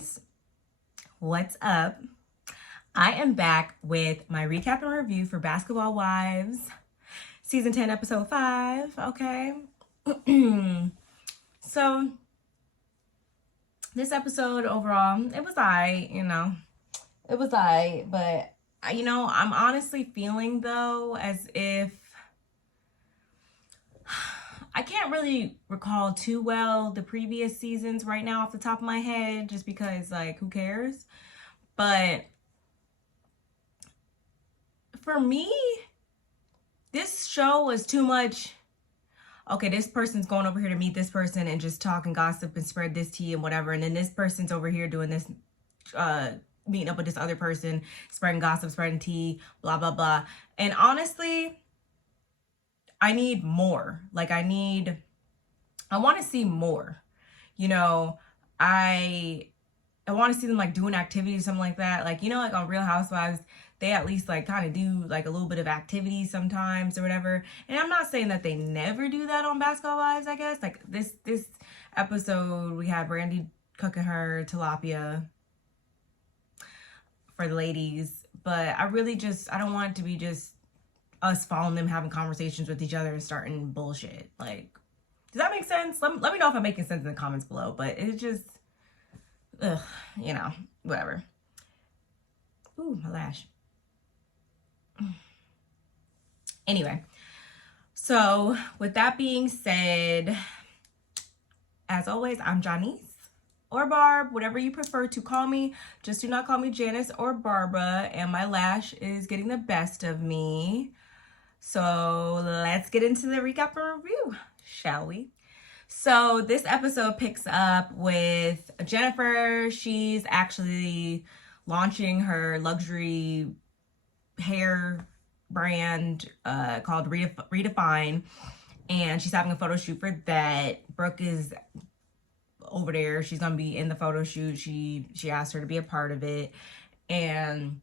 guys, what's up? I am back with my recap and review for Basketball Wives, season 10, episode 5, okay? So, this episode overall, it was it was but I'm honestly feeling though as if I can't really recall too well the previous seasons right now off the top of my head, just because, like, who cares? But for me, this show was too much. Okay, this person's going over here to meet this person and just talk and gossip and spread this tea and whatever. And then this person's over here doing this, meeting up with this other person, spreading gossip, spreading tea, blah, blah, blah. And honestly, I need more. Like, I want to see more. I want to see them, like, doing activities, something like that. Like, like on Real Housewives, they at least, like, kind of do, like, a little bit of activities sometimes or whatever. And I'm not saying that they never do that on Basketball Wives, I guess. Like, this episode, we had Brandi cooking her tilapia for the ladies. But I don't want it to be just us following them, having conversations with each other and starting bullshit. Like, does that make sense? Let me know if I'm making sense in the comments below. But it's just, whatever. Ooh, my lash. Anyway, so with that being said, as always, I'm Janice or Barb, whatever you prefer to call me. Just do not call me Janice or Barbara, and my lash is getting the best of me. So let's get into the recap and review, shall we? So this episode picks up with Jennifer. She's actually launching her luxury hair brand called Redefine, and she's having a photo shoot for that. Brooke is over there. She's gonna be in the photo shoot. She asked her to be a part of it. And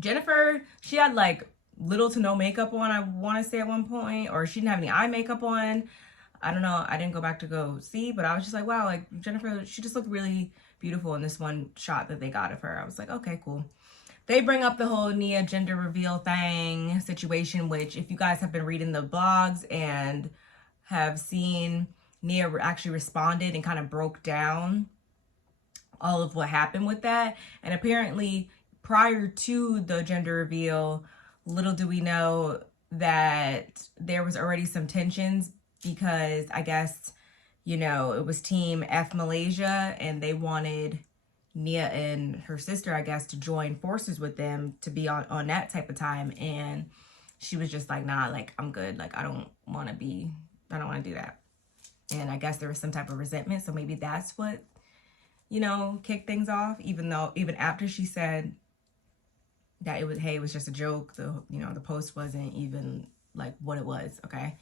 Jennifer, she had like little to no makeup on, I want to say, at one point, or she didn't have any eye makeup on. I don't know, I didn't go back to go see, but I was just like, wow, like, Jennifer, she just looked really beautiful in this one shot that they got of her. I was like, okay, cool. They bring up the whole Nia gender reveal thing situation, which, if you guys have been reading the blogs and have seen, Nia actually responded and kind of broke down all of what happened with that. And apparently, prior to the gender reveal, little do we know that there was already some tensions, because I guess, it was Team F Malaysia, and they wanted Nia and her sister, I guess, to join forces with them to be on that type of time. And she was just like, nah, like, I'm good. Like, I don't want to do that. And I guess there was some type of resentment. So maybe that's what, kicked things off, even after she said that it was just a joke. The post wasn't even like what it was. Okay.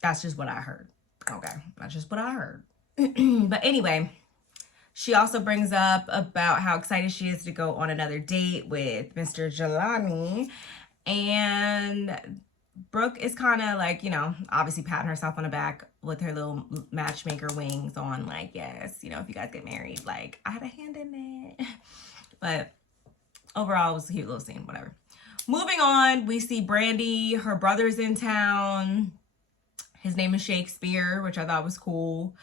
That's just what I heard. Okay. That's just what I heard. But anyway, she also brings up about how excited she is to go on another date with Mr. Jelani. And Brooke is kind of like, obviously patting herself on the back with her little matchmaker wings on, like, yes, if you guys get married, like, I had a hand in it. But overall, it was a cute little scene, whatever. Moving on, we see Brandi. Her brother's in town. His name is Shakespeare, which I thought was cool.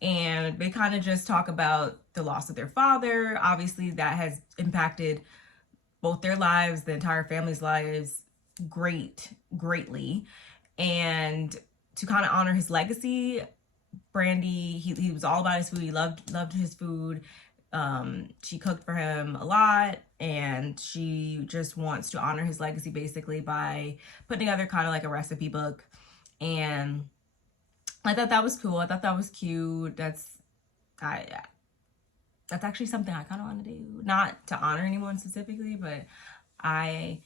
And they kind of just talk about the loss of their father. Obviously, that has impacted both their lives, the entire family's lives, greatly. And to kind of honor his legacy, Brandi, he was all about his food. He loved his food. She cooked for him a lot, and she just wants to honor his legacy basically by putting together kind of like a recipe book. And I thought that was cool. I thought that was cute. That's actually something I kind of want to do. Not to honor anyone specifically, but I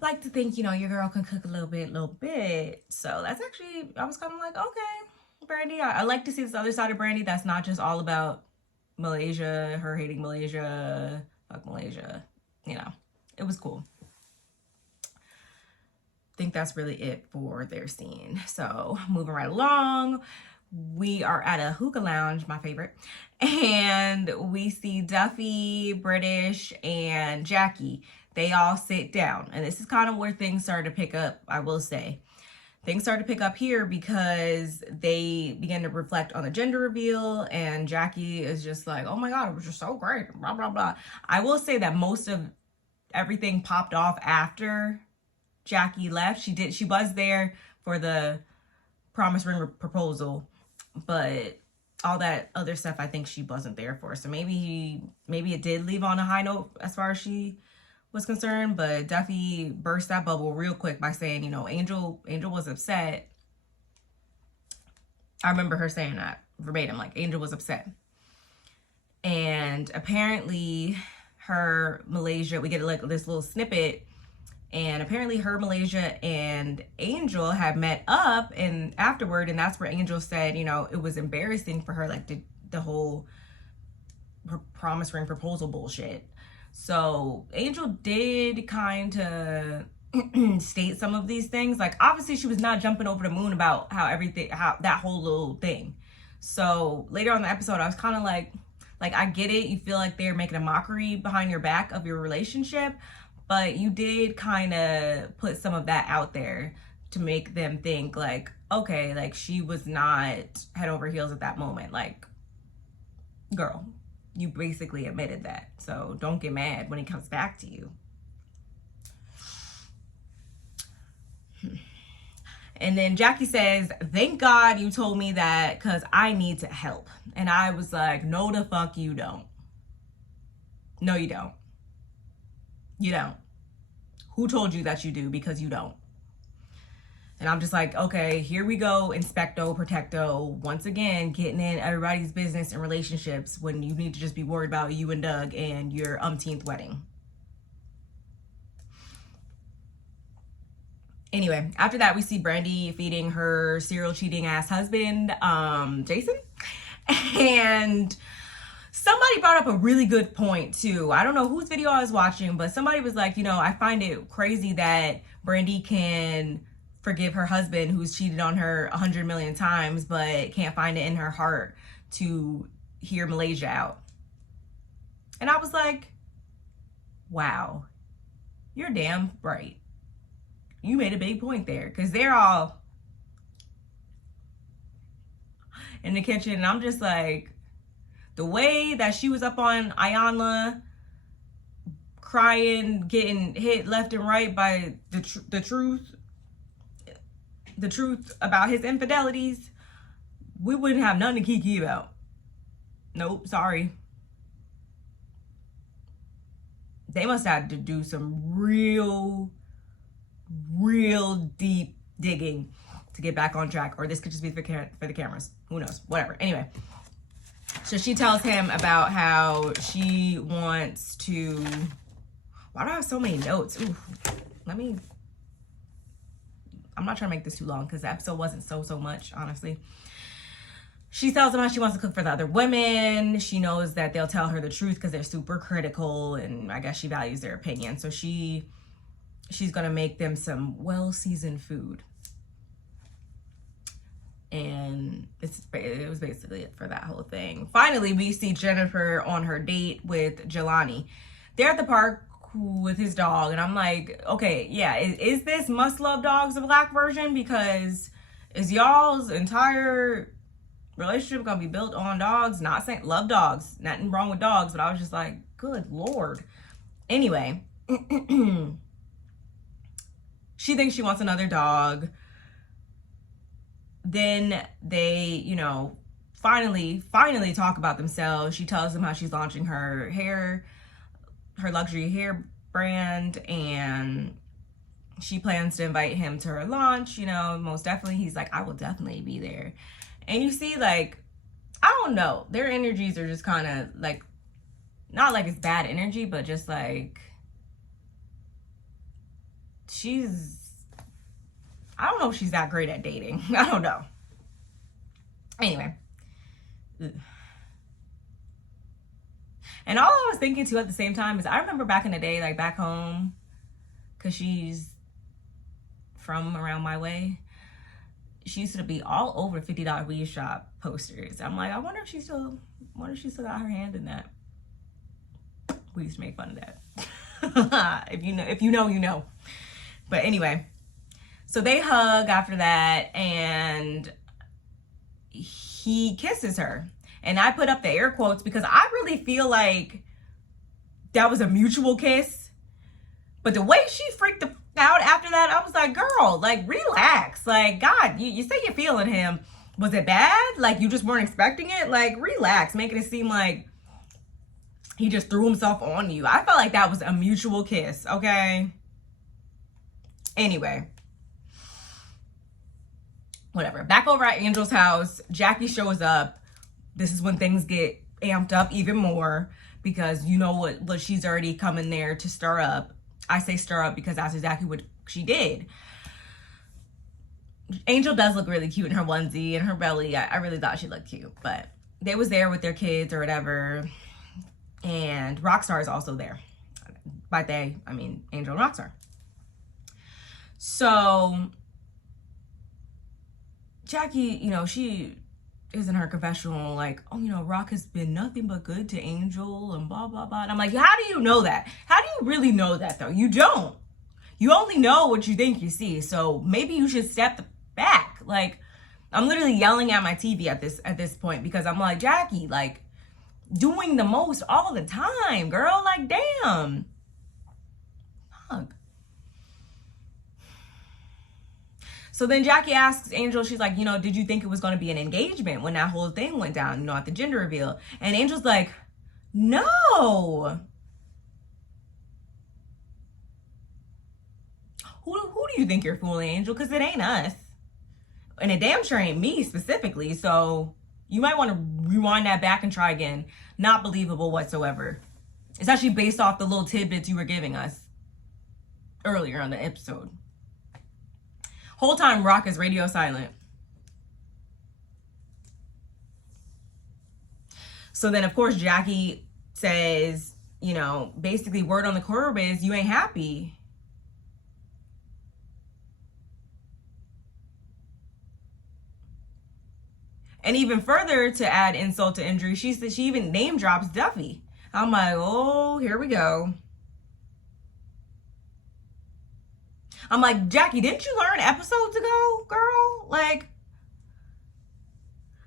like to think, your girl can cook a little bit. So that's actually, I was kind of like, okay, Brandi. I like to see this other side of Brandi that's not just all about Malaysia, her hating Malaysia, fuck Malaysia. It was cool. Think that's really it for their scene. So moving right along, we are at a hookah lounge, my favorite, and we see Duffy, British, and Jackie. They all sit down, and this is kind of where things started to pick up, I will say. Things started to pick up here because they began to reflect on the gender reveal, and Jackie is just like, oh my God, it was just so great, blah, blah, blah. I will say that most of everything popped off after Jackie left. She was there for the promise ring proposal, but all that other stuff I think she wasn't there for. So maybe it did leave on a high note as far as she was concerned, but Duffy burst that bubble real quick by saying, you know, Angel was upset. I remember her saying that verbatim, like Angel was upset. And apparently her Malaysia, we get like this little snippet, and apparently her Malaysia and Angel had met up and afterward, and that's where Angel said, you know, it was embarrassing for her, like the whole promise ring proposal bullshit. So Angel did kind of state some of these things. Like, obviously she was not jumping over the moon about how that whole little thing. So later on in the episode, I was kind of like, I get it. You feel like they're making a mockery behind your back of your relationship, but you did kind of put some of that out there to make them think like, okay, like she was not head over heels at that moment. Like, girl, you basically admitted that. So don't get mad when it comes back to you. And then Jackie says, thank God you told me that because I need to help. And I was like, no, the fuck you don't. No, you don't. You don't. Who told you that you do? Because you don't. And I'm just like, okay, here we go, Inspecto Protecto, once again, getting in everybody's business and relationships when you need to just be worried about you and Doug and your umpteenth wedding. Anyway, after that, we see Brandi feeding her serial cheating ass husband, Jason. And somebody brought up a really good point too. I don't know whose video I was watching, but somebody was like, you know, I find it crazy that Brandi can forgive her husband who's cheated on her 100 million times, but can't find it in her heart to hear Malaysia out. And I was like, wow, you're damn right. You made a big point there, because they're all in the kitchen, and I'm just like, the way that she was up on Ayanla, crying, getting hit left and right by the truth about his infidelities, we wouldn't have nothing to kiki about. Nope, sorry. They must have to do some real deep digging to get back on track, or this could just be for the cameras. Who knows? Whatever. Anyway, so she tells him about how she wants to. Why do I have so many notes? Ooh, I'm not trying to make this too long because the episode wasn't so much, honestly. She tells him how she wants to cook for the other women. She knows that they'll tell her the truth because they're super critical, and I guess she values their opinion. So she's gonna make them some well-seasoned food. And it was basically it for that whole thing. Finally, we see Jennifer on her date with Jelani. They're at the park with his dog, and I'm like, okay, yeah, is this Must Love Dogs a black version? Because is y'all's entire relationship gonna be built on dogs? Not saying love dogs, nothing wrong with dogs, but I was just like, good Lord. Anyway, she thinks she wants another dog. Then they, you know, finally talk about themselves. She tells him how she's launching her luxury hair brand, and she plans to invite him to her launch. You know, most definitely. He's like, I will definitely be there. And you see, like, I don't know, their energies are just kind of like, not like it's bad energy, but just like, I don't know if she's that great at dating. I don't know. Anyway. Ugh. And all I was thinking too at the same time is, I remember back in the day, like back home, because she's from around my way, she used to be all over $50 weed shop posters. I'm like, I wonder if she still got her hand in that. We used to make fun of that. if you know, you know. But anyway, so they hug after that, and he kisses her. And I put up the air quotes because I really feel like that was a mutual kiss. But the way she freaked out after that, I was like, girl, like, relax. Like, God, you say you're feeling him. Was it bad? Like, you just weren't expecting it? Like, relax, making it seem like he just threw himself on you. I felt like that was a mutual kiss, okay? Anyway. Whatever. Back over at Angel's house, Jackie shows up. This is when things get amped up even more because you know what she's already coming there to stir up. I say stir up because that's exactly what she did. Angel does look really cute in her onesie and her belly. I really thought she looked cute, but they was there with their kids or whatever. And Rockstar is also there. By they, I mean Angel and Rockstar. So Jackie, you know, she is in her confessional like, oh, you know, Rock has been nothing but good to Angel and blah, blah, blah. And I'm like, how do you know that? How do you really know that, though? You don't. You only know what you think you see. So maybe you should step back. Like, I'm literally yelling at my TV at this point because I'm like, Jackie, like, doing the most all the time, girl. Like, damn. Fuck. So then Jackie asks Angel, she's like, you know, did you think it was going to be an engagement when that whole thing went down, you know, at the gender reveal? And Angel's like, no. Who do you think you're fooling, Angel? Because it ain't us. And it damn sure ain't me specifically. So you might want to rewind that back and try again. Not believable whatsoever. It's actually based off the little tidbits you were giving us earlier on the episode. Whole time Rock is radio silent. So then, of course, Jackie says, you know, basically word on the curb is you ain't happy. And even further to add insult to injury, she even name drops Duffy. I'm like, oh, here we go. I'm like, Jackie, didn't you learn episodes ago, girl? Like,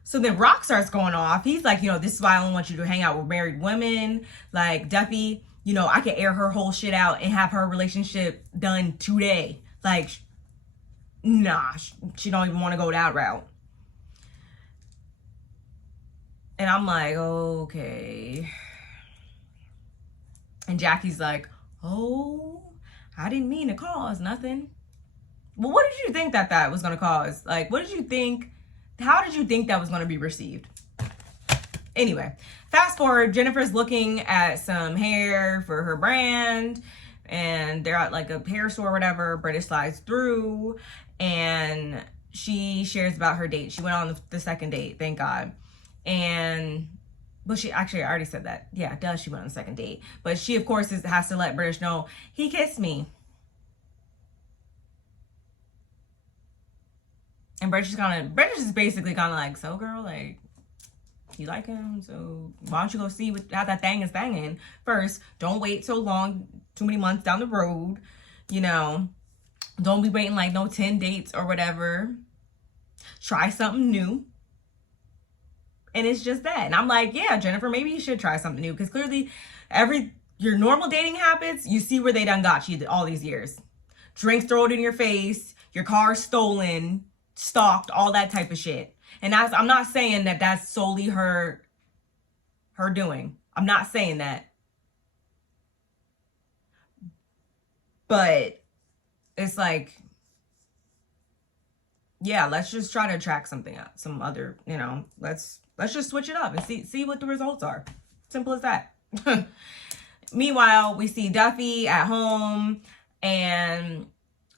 so then Rock starts going off. He's like, you know, this is why I don't want you to hang out with married women. Like, Duffy, you know, I could air her whole shit out and have her relationship done today. Like, nah, she don't even want to go that route. And I'm like, okay. And Jackie's like, oh, I didn't mean to cause nothing. Well, what did you think that was going to cause? Like, what did you think? How did you think that was going to be received? Anyway, fast forward, Jennifer's looking at some hair for her brand. And they're at like a hair store or whatever. British slides through. And she shares about her date. She went on the second date, thank God. But she actually, I already said that. Yeah, she went on the second date. But she, of course, has to let British know, he kissed me. And British is basically kind of like, so girl, like, you like him, so why don't you go see how that thing is banging first? Don't wait so long, too many months down the road, you know. Don't be waiting like no 10 dates or whatever. Try something new. And it's just that. And I'm like, yeah, Jennifer, maybe you should try something new. Because clearly, your normal dating habits, you see where they done got you all these years. Drinks thrown in your face, your car stolen, stalked, all that type of shit. And I'm not saying that that's solely her doing. I'm not saying that. But it's like, yeah, let's just try to track something out. Some other, you know, let's just switch it up and see what the results are. Simple as that. Meanwhile, we see Duffy at home, and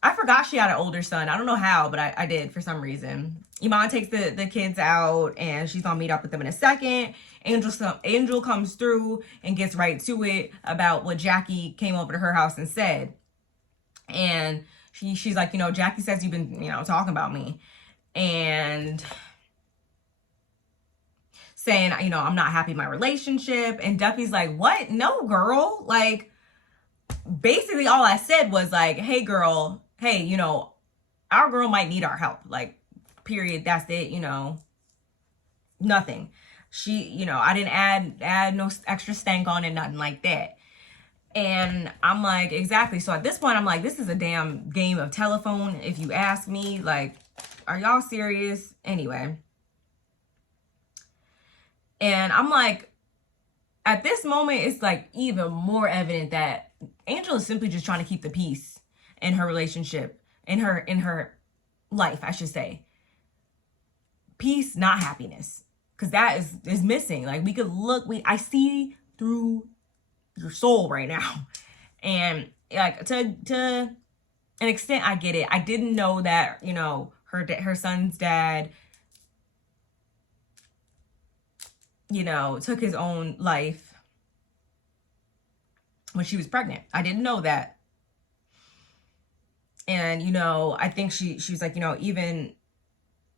I forgot she had an older son. I don't know how, but I did for some reason. Iman takes the kids out, and she's gonna meet up with them in a second. Angel comes through and gets right to it about what Jackie came over to her house and said. And she's like, you know, Jackie says you've been, you know, talking about me. and saying, you know, I'm not happy in my relationship. And Duffy's like, what? No, girl. Like, basically all I said was like, hey, girl, hey, you know, our girl might need our help. Like, period. That's it, you know, nothing. She, you know, I didn't add no extra stank on it, nothing like that. And I'm like, exactly. So at this point, I'm like, this is a damn game of telephone, if you ask me. Like, are y'all serious? Anyway. And I'm like, at this moment, it's like even more evident that Angel is simply just trying to keep the peace in her relationship, in her life, I should say. Peace, not happiness. Because that is missing. Like, we could look, I see through your soul right now. And like, to an extent, I get it. I didn't know that, you know, her son's dad, you know, took his own life when she was pregnant. I didn't know that. And, you know, I think she was like, you know, even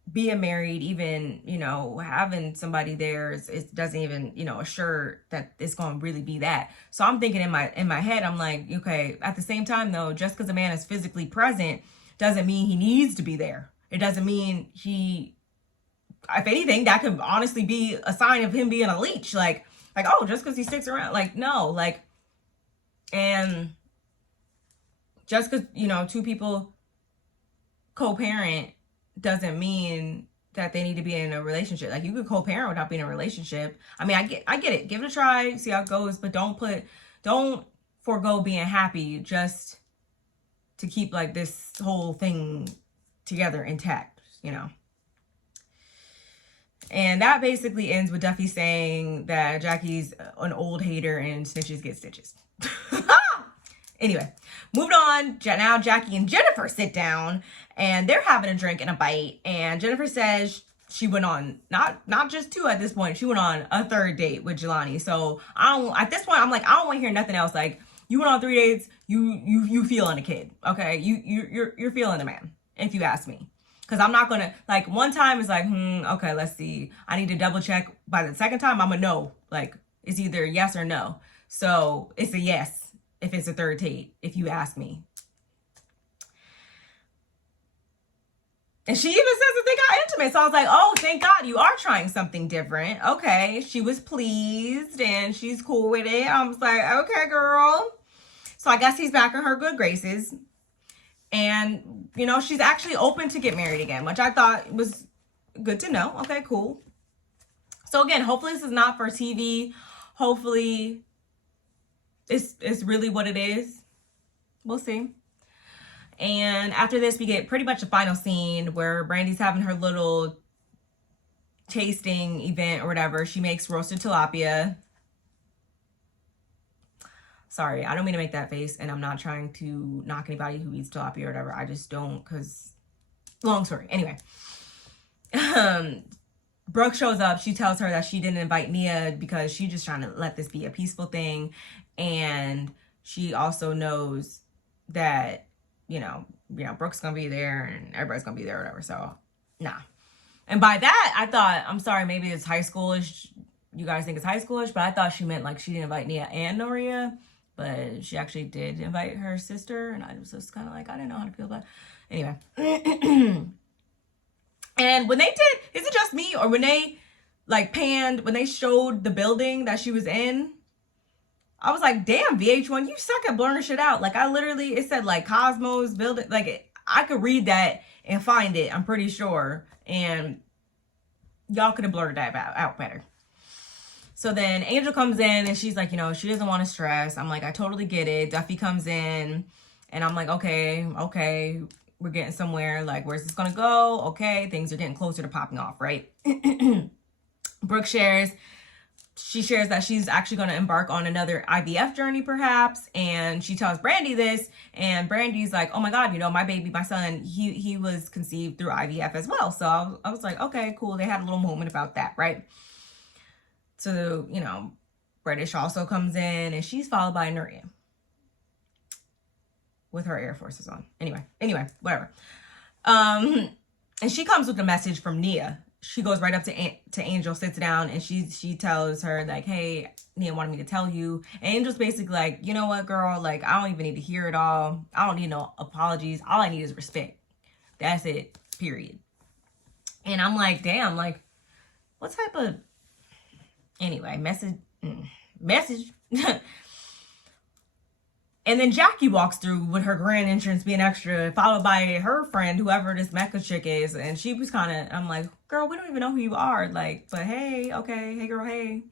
being married, even, you know, having somebody there, it doesn't even, you know, assure that it's going to really be that. So I'm thinking in my head, I'm like, okay, at the same time though, just because a man is physically present doesn't mean he needs to be there. It doesn't mean if anything, that could honestly be a sign of him being a leech. Like, oh, just because he sticks around, like, no, like, and just because, you know, two people co-parent doesn't mean that they need to be in a relationship. Like, you could co-parent without being in a relationship. I mean, I get it. Give it a try, see how it goes, but don't forego being happy just to keep like this whole thing together intact, you know. And that basically ends with Duffy saying that Jackie's an old hater and snitches get stitches. Anyway, moved on. Now Jackie and Jennifer sit down and they're having a drink and a bite. And Jennifer says she went on not just two at this point. She went on a third date with Jelani. So at this point, I'm like, I don't want to hear nothing else. Like, you went on 3 dates. You feeling a kid. Okay. You're feeling a man, if you ask me. Because I'm not going to, like, one time is like, okay, let's see. I need to double check. By the second time, I'm a no. Like, it's either yes or no. So it's a yes if it's a third date, if you ask me. And she even says that they got intimate. So I was like, oh, thank God you are trying something different. Okay. She was pleased and she's cool with it. I was like, okay, girl. So I guess he's back in her good graces. And, you know, she's actually open to get married again, which I thought was good to know. Okay, cool. So again, hopefully this is not for TV. Hopefully it's really what it is. We'll see. And after this, we get pretty much a final scene where Brandi's having her little tasting event or whatever. She makes roasted tilapia. Sorry, I don't mean to make that face, and I'm not trying to knock anybody who eats tilapia or whatever. I just don't, because long story. Anyway, Brooke shows up. She tells her that she didn't invite Nia because she's just trying to let this be a peaceful thing. And she also knows that, you know, Brooke's going to be there and everybody's going to be there or whatever. So, nah. And by that, I thought, I'm sorry, maybe it's high schoolish. You guys think it's high schoolish, but I thought she meant like she didn't invite Nia and Noria. But she actually did invite her sister. And I was just kind of like, I didn't know how to feel about it. Anyway. And when they did, is it just me? Or when they like panned, when they showed the building that she was in, I was like, damn, VH1, you suck at blurring shit out. Like, I literally, it said like Cosmos building. Like, I could read that and find it, I'm pretty sure. And y'all could have blurred that out better. So then Angel comes in and she's like, you know, she doesn't want to stress. I'm like, I totally get it. Duffy comes in and I'm like, okay, we're getting somewhere. Like, where's this going to go? Okay, things are getting closer to popping off, right? Brooke shares that she's actually going to embark on another IVF journey, perhaps. And she tells Brandi this, and Brandi's like, oh my God, you know, my baby, my son, he was conceived through IVF as well. So I was like, okay, cool. They had a little moment about that, right? So, you know, British also comes in, and she's followed by Nuria with her Air Forces on. Anyway, whatever. And she comes with a message from Nia. She goes right up to Angel, sits down, and she tells her, like, hey, Nia wanted me to tell you. And Angel's basically like, you know what, girl? Like, I don't even need to hear it all. I don't need no apologies. All I need is respect. That's it. Period. And I'm like, damn, like, what type of... Anyway, message. And then Jackie walks through with her grand entrance being extra, followed by her friend, whoever this Mecca chick is. And she was kind of, I'm like, girl, we don't even know who you are. Like, but hey, okay, hey, girl, hey.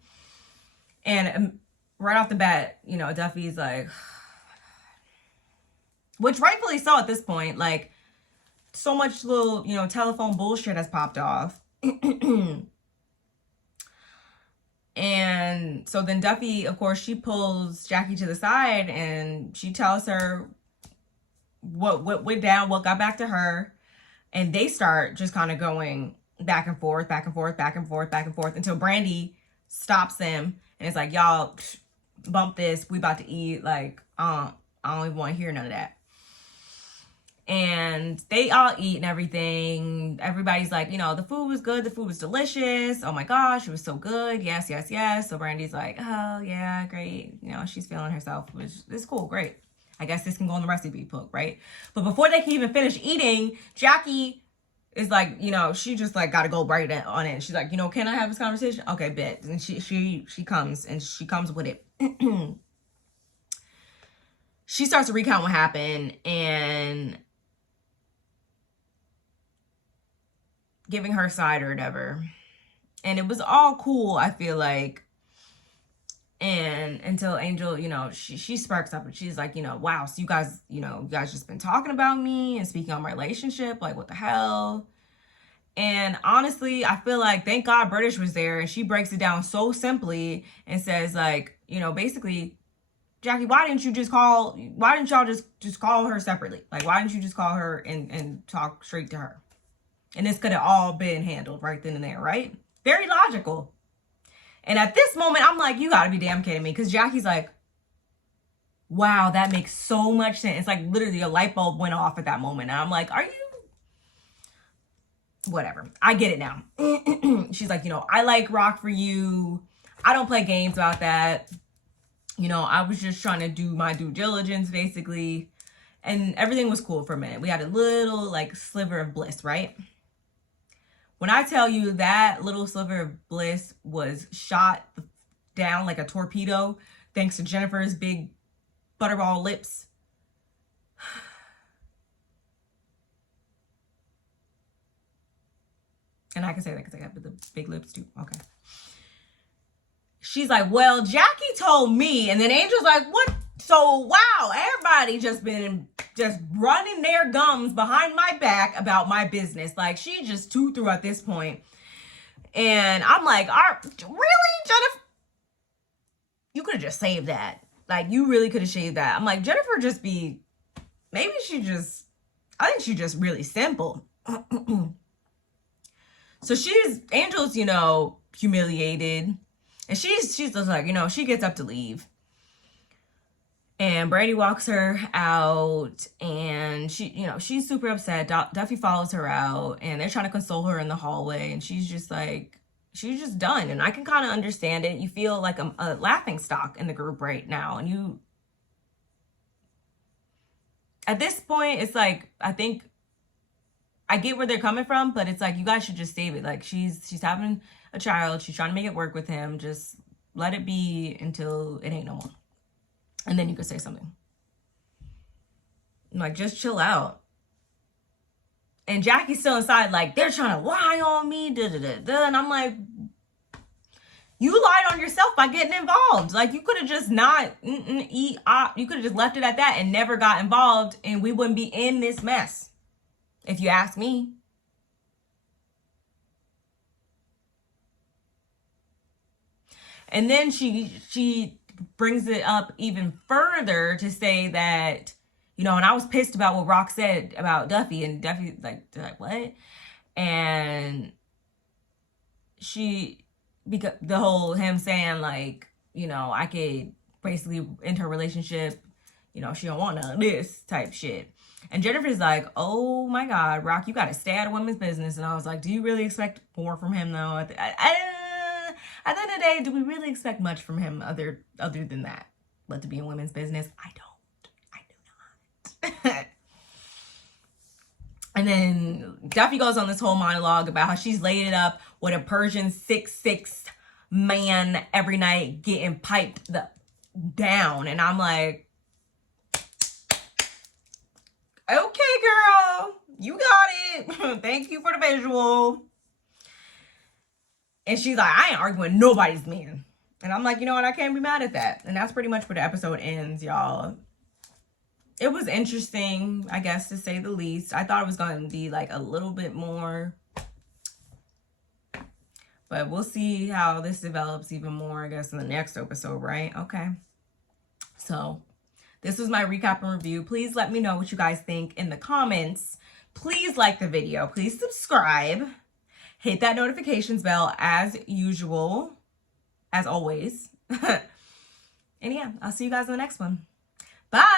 And right off the bat, you know, Duffy's like, which rightfully so at this point, like, so much little, you know, telephone bullshit has popped off. And so then Duffy, of course, she pulls Jackie to the side and she tells her what went down, what got back to her. And they start just kind of going back and forth, back and forth, back and forth, back and forth until Brandi stops them and it's like, y'all, bump this. We about to eat. Like, I don't even want to hear none of that. And they all eat and everything. Everybody's like, you know, the food was good. The food was delicious. Oh my gosh, it was so good. Yes, yes, yes. So Brandy's like, oh yeah, great. You know, she's feeling herself, which is cool. Great. I guess this can go in the recipe book, right? But before they can even finish eating, Jackie is like, you know, she just like got to go right on it. She's like, you know, can I have this conversation? Okay, bet. And she comes and she comes with it. She starts to recount what happened and giving her side or whatever. And it was all cool, I feel like. And until Angel, you know, she sparks up and she's like, you know, wow, so you guys just been talking about me and speaking on my relationship. Like, what the hell? And honestly, I feel like, thank God British was there. And she breaks it down so simply and says, like, you know, basically, Jackie, why didn't y'all just call her separately? Like, why didn't you just call her and talk straight to her? And this could have all been handled right then and there, right? Very logical. And at this moment, I'm like, you gotta be damn kidding me. Because Jackie's like, wow, that makes so much sense. It's like literally a light bulb went off at that moment. And I'm like, are you... Whatever. I get it now. She's like, you know, I like rock for you. I don't play games about that. You know, I was just trying to do my due diligence, basically. And everything was cool for a minute. We had a little, like, sliver of bliss, right? When I tell you that little sliver of bliss was shot down like a torpedo, thanks to Jennifer's big butterball lips. And I can say that because I got the big lips too. Okay. She's like, well, Jackie told me. And then Angel's like, what? So, wow, everybody just running their gums behind my back about my business. Like, she just too through at this point. And I'm like, really, Jennifer? You could have just saved that. Like, you really could have saved that. I'm like, Jennifer I think she's just really simple. So Angel's, you know, humiliated. And she's just like, you know, she gets up to leave. And Brandi walks her out and she's super upset. Duffy follows her out and they're trying to console her in the hallway. And she's just done. And I can kind of understand it. You feel like a laughing stock in the group right now. And at this point, it's like, I think I get where they're coming from, but it's like, you guys should just save it. Like, she's having a child. She's trying to make it work with him. Just let it be until it ain't no more. And then you could say something. Like, just chill out. And Jackie's still inside, like, they're trying to lie on me, da-da-da-da. And I'm like, you lied on yourself by getting involved. Like, you could have just you could have just left it at that and never got involved, and we wouldn't be in this mess, if you ask me. And then she brings it up even further to say that, you know, and I was pissed about what Rock said about Duffy, and Duffy like what? And because the whole him saying like, you know, I could basically end her relationship, you know, she don't want none of this type shit. And Jennifer's like, oh my God, Rock, you got to stay out of women's business. And I was like, do you really expect more from him though? At the end of the day, do we really expect much from him other than that? Let to be in women's business? I do not. And then Duffy goes on this whole monologue about how she's laid it up with a Persian 6'6" man every night getting piped down. And I'm like, okay, girl, you got it. Thank you for the visual. And she's like, I ain't arguing with nobody's man. And I'm like, you know what? I can't be mad at that. And that's pretty much where the episode ends, y'all. It was interesting, I guess, to say the least. I thought it was going to be like a little bit more. But we'll see how this develops even more, I guess, in the next episode, right? Okay. So this was my recap and review. Please let me know what you guys think in the comments. Please like the video. Please subscribe. Hit that notifications bell as usual, as always. And yeah, I'll see you guys in the next one. Bye.